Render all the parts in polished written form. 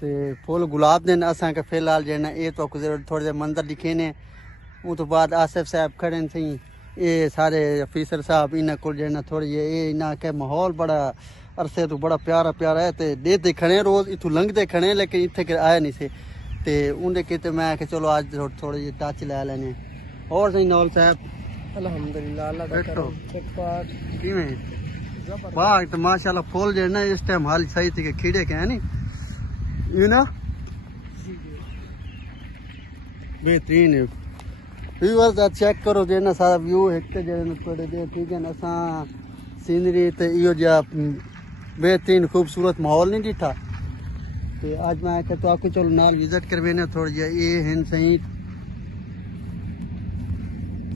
ते फुल गुलाब देन असा के फिलहाल जेना ये तो थोड़े मंजर दिखे ने उस तो बाद आसिफ साहब खड़े थे ये सारे अफीसर साहब इन्हें को जेना थोड़ी ये इन्हें के माहौल बड़ा अरसे तो बड़ा प्यारा प्यारा है ते देते खड़े रोज इथू लंघते खड़े लेकिन इतने के आए नहीं से ते उन्हें कहते मैं कि चलो आज थोड़े ये टच ले लेने और सही नौल साहब अल्हम्दुलिल्लाह अल्लाह का करम ठीक ठाक किवें वाह तो माशाल्लाह फूल जो ना इस टाइम हाल सही थी के खीड़े के है नी यू ना बेहतरीन है व्यूअर्स आ चेक करो जे ना सारा व्यू एक ते जे ना थोड़े दे ठीक है ना असा सीनरी ते इयो जा बेहतरीन खूबसूरत माहौल नहीं दिखा ते आज मैं आके तो आपके चलो नाल विजिट करवे ना थोड़ी जे ये हैं सही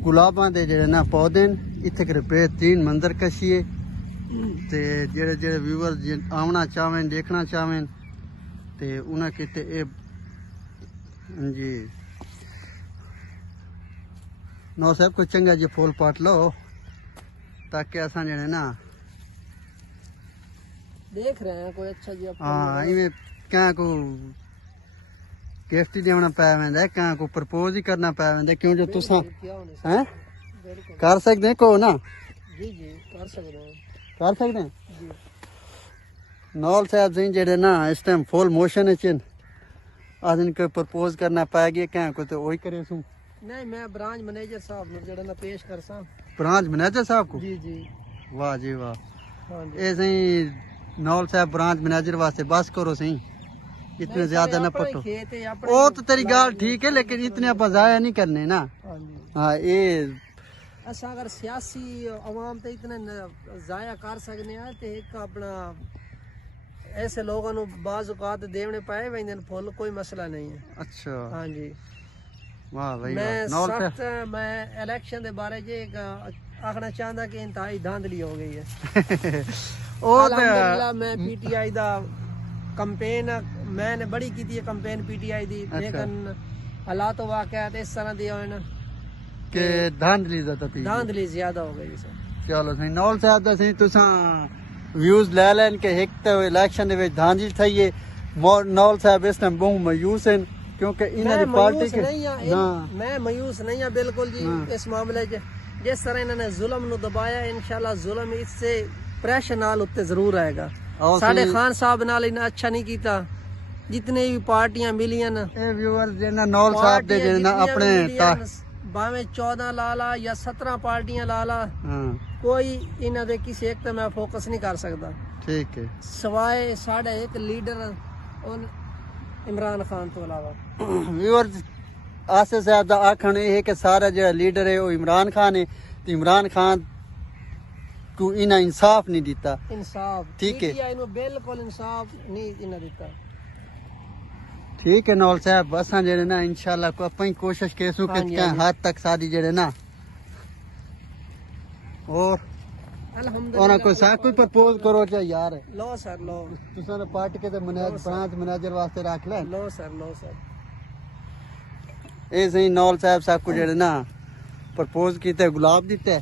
गुलाबां दे जे ना पौधे इत्थे कर बेहतरीन मंजर कशी है ते जेड़े जेड़े व्यूअर्स आना चाहें देखना चाहें ते उन्हें किते ए जी नौ साहब को चंगा जी फूल पाट लो ताकि असा जने ना देख रहे हैं कोई अच्छा जी हाँ इवें क्या को गिफ्ट देना पै वेंदा क्या को प्रपोज ही करना पै वेंदा क्यों जो तुसा हैं कर सकदे को ना जी जी कर सकते हैं जी नौल साहब जी जेडे ना इस टाइम फुल मोशन च आज इनको प्रपोज करना पै गया क्या को तो वही करे सू नहीं मैं ब्रांच मैनेजर साहब ने जेड़ा ना पेश कर सा ब्रांच मैनेजर साहब को जी जी वाह जी वाह हां जी ए सही नौल साहब ब्रांच मैनेजर वास्ते बस करो सही इतने ज्यादा ना पटो वो तो तेरी गाल ठीक है लेकिन इतने आप जाया नहीं करने ना हाँ ये असा अगर सियासी अवाम तो इतने जाया कर सकने हैं तो एक अपना ऐसे लोगों को बाज़ औक़ात देने पाए वेंदे फुल कोई मसला नहीं है अच्छा हाँ जी वाह भाई मैं सख्त मैं इलेक्शन के बारे में आखना चाहता कि इंतहाई धांधली हो गई है अल्हम्दुलिल्लाह मैं पीटीआई दा कैंपेन मैंने बड़ी की थी कैंपेन पीटीआई दी लेकिन हालात वाक़यात इस तरह दी होने के धांधली ज्यादा हो गई सर चलो सही नौल साहब दा सही तुसा व्यूज ले लेन के एक तो इलेक्शन दे विच धांधली थई है नौल साहब इस टाइम बहुत मायूस हैं क्योंकि इन्हां दी पार्टी के ना मैं मायूस नहीं है बिल्कुल जी इस मामले च जिस तरह इन्होंने जुल्म नु दबाया इंशाल्लाह जुल्म इससे प्रेशर नाल उत्ते जरूर आएगा साडे खान साहब नाल इन्हें अच्छा नहीं कीता जितने भी पार्टियां मिलियां ना ए व्यूअर जेना नौल साहब दे जेना अपने भावे 14 लाला या 17 पार्टियां लाला कोई इन्हां दे किसी एक ते मैं फोकस नहीं कर सकता ठीक है सवाए साडे एक लीडर और इमरान खान तो अलावा व्यूअर आसिफ साहब दा आखन है कि सारा जो लीडर है वो इमरान खान है तो इमरान खान को इन्हें इंसाफ नहीं दिता इंसाफ ठीक है बिल्कुल इंसाफ नहीं इन्हें दिता ठीक है नौल साहब असा जेड़े ना इंशाल्लाह को अपनी कोशिश केसू के हद तक सादी जेड़े ना और अल्हम्दुलिल्लाह कोई सा कोई प्रपोज करो चा यार लो सर लो तुसा पार्टी के ब्रांच मैनेजर वास्ते रख ले लो सर ए सही नौल साहब को जेड़े ना प्रपोज कीते गुलाब दिते